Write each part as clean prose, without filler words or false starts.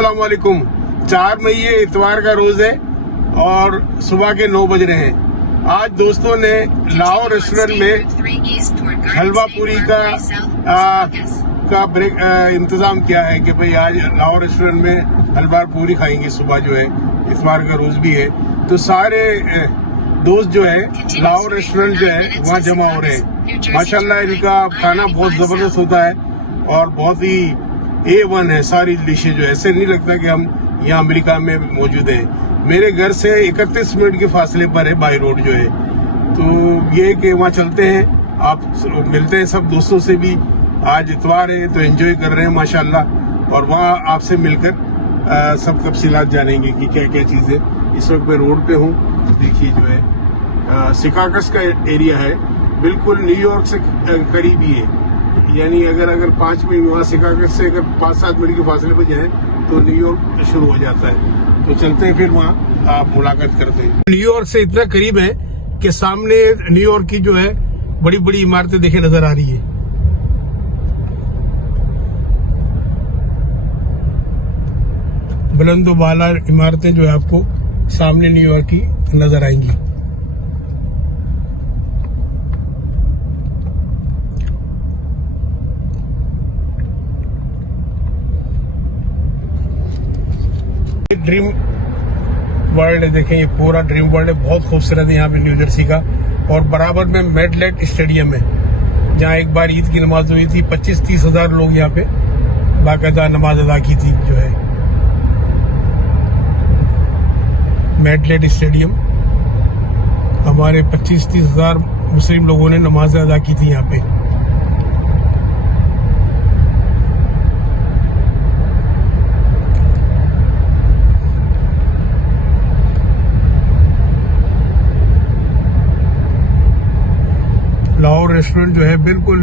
अस्सलाम वालेकुम। 4 मई इतवार का रोज है और सुबह के 9 बज रहे हैं। आज दोस्तों ने लाओ रेस्टोरेंट में हलवा पूरी का ब्रेक इंतजाम किया है कि भाई आज लाओ रेस्टोरेंट में हलवा पूरी खाएंगे। सुबह जो है इतवार का रोज भी है तो सारे दोस्त जो है लाओ रेस्टोरेंट जो है वहाँ जमा हो रहे हैं। माशाल्लाह इनका खाना बहुत जबरदस्त होता है और बहुत ही A1 है। सारी डिशें जो है ऐसे नहीं लगता कि हम यहाँ अमेरिका में मौजूद हैं। मेरे घर से 31 मिनट के फासले पर है बाई रोड जो है। तो ये कि वहाँ चलते हैं, आप मिलते हैं सब दोस्तों से भी। आज इतवार है तो एंजॉय कर रहे हैं माशाल्लाह और वहाँ आपसे मिलकर सब तफसीलात जानेंगे कि क्या क्या चीज़ें। इस वक्त मैं रोड पे हूँ, देखिए जो है शिकागो का एरिया है, बिल्कुल न्यूयॉर्क से करीब ही है। यानी अगर 5 मिनट वहाँ शिकागो से अगर 5-7 मिनट के फासले पर जाए तो न्यूयॉर्क शुरू हो जाता है। तो चलते हैं फिर वहाँ आप मुलाकात करते हैं। न्यूयॉर्क से इतना करीब है कि सामने न्यूयॉर्क की जो है बड़ी बड़ी इमारतें देखे नजर आ रही है। बुलंदो बाला इमारतें जो है आपको सामने न्यूयॉर्क की नजर आएंगी। ड्रीम वर्ल्ड है, देखें ये पूरा ड्रीम वर्ल्ड है, बहुत खूबसूरत है यहाँ पे न्यू जर्सी का। और बराबर में मेडलेट स्टेडियम है जहाँ एक बार ईद की नमाज हुई थी। 25-30 हजार लोग यहाँ पे बाकायदा नमाज अदा की थी। जो है मेडलेट स्टेडियम, हमारे 25-30 हजार मुस्लिम लोगों ने नमाज अदा की थी यहाँ पे। लाहौर रेस्टोरेंट जो है बिल्कुल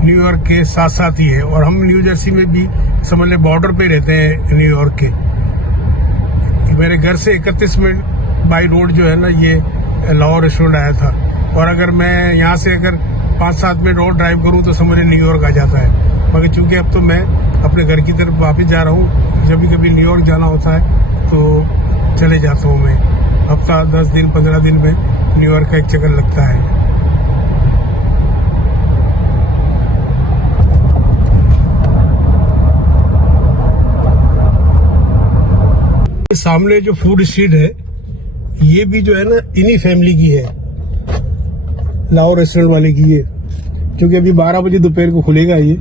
न्यूयॉर्क के साथ साथ ही है और हम न्यू जर्सी में भी समझ लें बॉर्डर पे रहते हैं न्यूयॉर्क के। मेरे घर से 31 मिनट बाई रोड जो है ना ये लाहौर रेस्टोरेंट आया था। और अगर मैं यहाँ से अगर 5-7 मिनट और ड्राइव करूँ तो समझ लें न्यूयॉर्क आ जाता है। मगर चूंकि अब तो मैं अपने घर की तरफ वापस जा रहा हूँ, जब कभी न्यूयॉर्क जाना होता है तो चले जाता हूँ मैं। हफ्ता 10 दिन 15 दिन में न्यूयॉर्क का एक चक्कर लगता है। सामने जो फूड स्ट्रीट है ये भी जो है ना इन्हीं फैमिली की है, लाओ रेस्टोरेंट वाले की है। क्योंकि अभी 12 बजे दोपहर को खुलेगा ये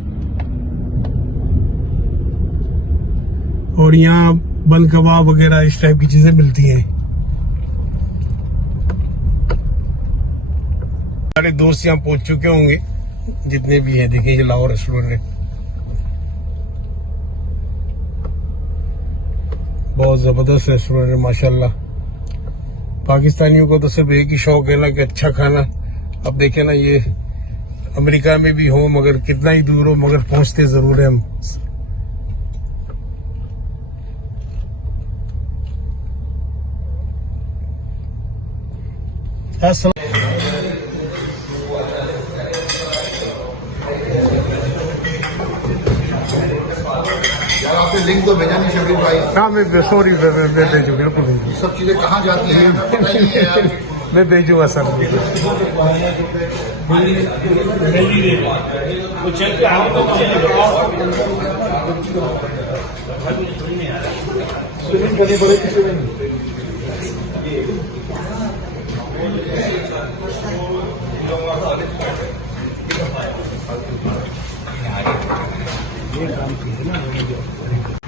और यहाँ बंद कबाब वगैरह इस टाइप की चीजें मिलती हैं। सारे दोस्त यहाँ पहुंच चुके होंगे जितने भी हैं। देखिए ये लाओ रेस्टोरेंट है, बहुत जबरदस्त रेस्टोरेंट है माशाल्लाह। पाकिस्तानियों को तो सिर्फ एक ही शौक है ना कि अच्छा खाना। अब देखें ना ये अमेरिका में भी हो मगर कितना ही दूर हो मगर पहुंचते जरूर है हम। आपने लिंक तो भेजा नहीं शबीर भाई। हाँ मैं सॉरी मैं भेजू, बिल्कुल भेजू। सब चीजें कहाँ जाती हैं मैं भेजूंगा सर।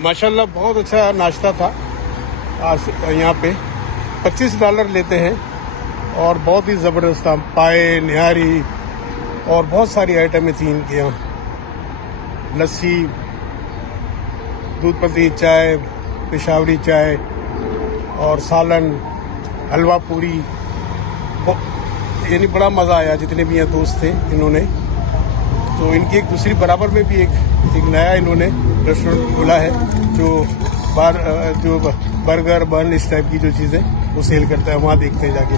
माशाल्लाह बहुत अच्छा नाश्ता था आज यहाँ पे। $25 लेते हैं और बहुत ही ज़बरदस्त था। पाए, निहारी और बहुत सारी आइटमें थी इनके यहाँ। लस्सी, दूध पत्ती चाय, पेशावरी चाय और सालन, हलवा पूरी, यानी बड़ा मज़ा आया। जितने भी यहाँ दोस्त थे इन्होंने, तो इनकी एक दूसरी बराबर में भी एक नया इन्होंने रेस्टोरेंट खोला है जो बर्गर बन इस टाइप की जो चीज़ें वो सेल करता है। वहाँ देखते हैं जाके।